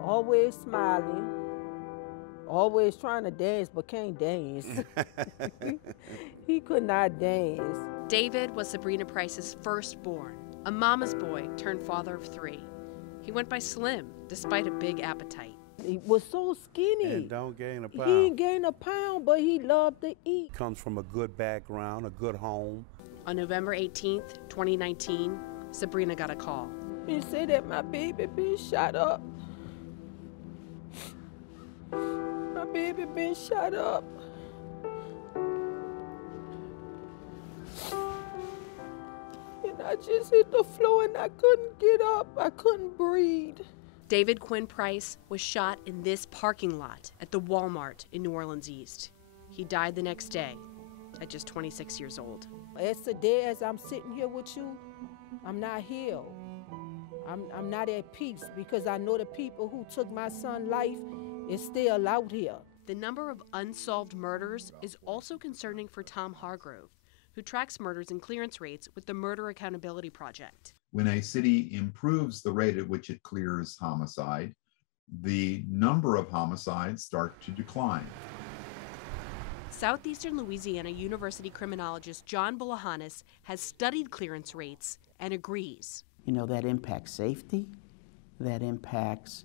Always smiling, always trying to dance but can't dance. He could not dance. David was Sabrina Price's firstborn, a mama's boy turned father of 3. He went by Slim, despite a big appetite. He was so skinny. And don't gain a pound. He didn't gain a pound, but he loved to eat. Comes from a good background, a good home. On November 18th, 2019, Sabrina got a call. He said that my baby been shot up. My baby been shot up. And I just hit the floor and I couldn't get up. I couldn't breathe. David Quinn Price was shot in this parking lot at the Walmart in New Orleans East. He died the next day at just 26 years old. As today, as I'm sitting here with you, I'm not healed. I'm not at peace because I know the people who took my son's life is still out here. The number of unsolved murders is also concerning for Tom Hargrove, who tracks murders and clearance rates with the Murder Accountability Project. When a city improves the rate at which it clears homicide, the number of homicides start to decline. Southeastern Louisiana University criminologist John Bulahanis has studied clearance rates and agrees. You know, that impacts safety, that impacts,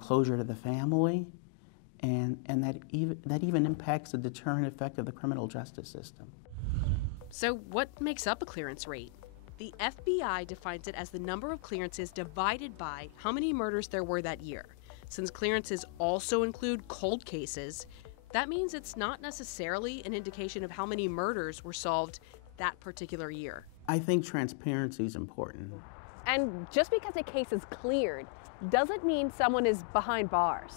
closure to the family, and that even impacts the deterrent effect of the criminal justice system. So what makes up a clearance rate? The FBI defines it as the number of clearances divided by how many murders there were that year. Since clearances also include cold cases, that means it's not necessarily an indication of how many murders were solved that particular year. I think transparency is important. And just because a case is cleared doesn't mean someone is behind bars.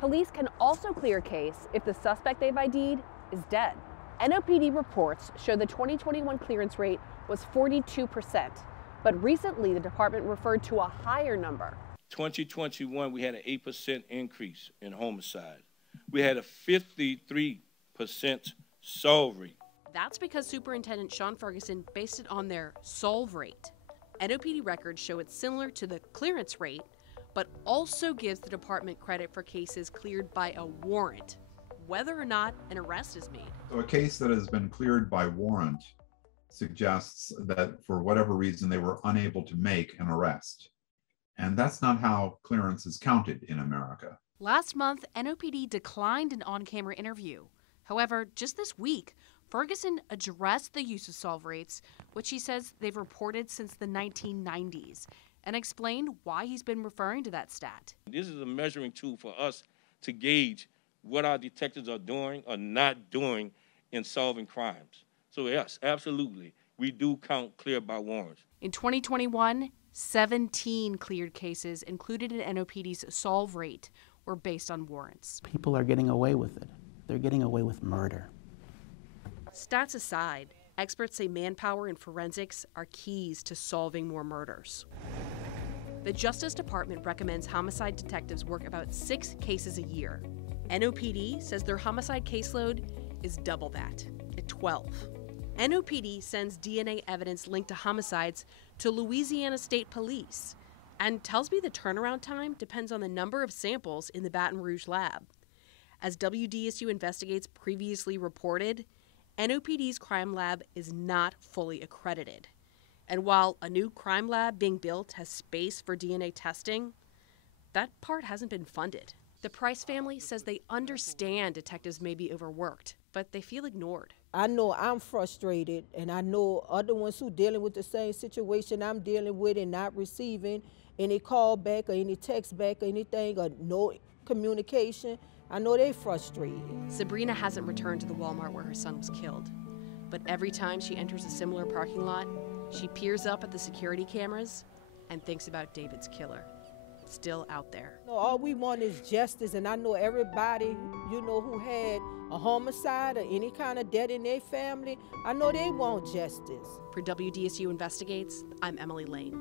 Police can also clear a case if the suspect they've ID'd is dead. NOPD reports show the 2021 clearance rate was 42%, but recently the department referred to a higher number. 2021, we had an 8% increase in homicide. We had a 53% solve rate. That's because Superintendent Sean Ferguson based it on their solve rate. NOPD records show it's similar to the clearance rate, but also gives the department credit for cases cleared by a warrant, whether or not an arrest is made. So a case that has been cleared by warrant suggests that for whatever reason they were unable to make an arrest. And that's not how clearance is counted in America. Last month, NOPD declined an on-camera interview. However, just this week, Ferguson addressed the use of solve rates, which he says they've reported since the 1990s, and explained why he's been referring to that stat. This is a measuring tool for us to gauge what our detectives are doing or not doing in solving crimes. So yes, absolutely, we do count clear by warrants. In 2021, 17 cleared cases included in NOPD's solve rate were based on warrants. People are getting away with it. They're getting away with murder. Stats aside, experts say manpower and forensics are keys to solving more murders. The Justice Department recommends homicide detectives work about 6 cases a year. NOPD says their homicide caseload is double that, at 12. NOPD sends DNA evidence linked to homicides to Louisiana State Police and tells me the turnaround time depends on the number of samples in the Baton Rouge lab. As WDSU Investigates previously reported, NOPD's crime lab is not fully accredited. And while a new crime lab being built has space for DNA testing, that part hasn't been funded. The Price family says they understand detectives may be overworked, but they feel ignored. I know I'm frustrated, and I know other ones who dealing with the same situation I'm dealing with and not receiving any call back or any text back or anything or no communication. I know they frustrated. Sabrina hasn't returned to the Walmart where her son was killed, but every time she enters a similar parking lot, she peers up at the security cameras and thinks about David's killer, still out there. No, all we want is justice, and I know everybody, who had a homicide or any kind of death in their family, I know they want justice. For WDSU Investigates, I'm Emily Lane.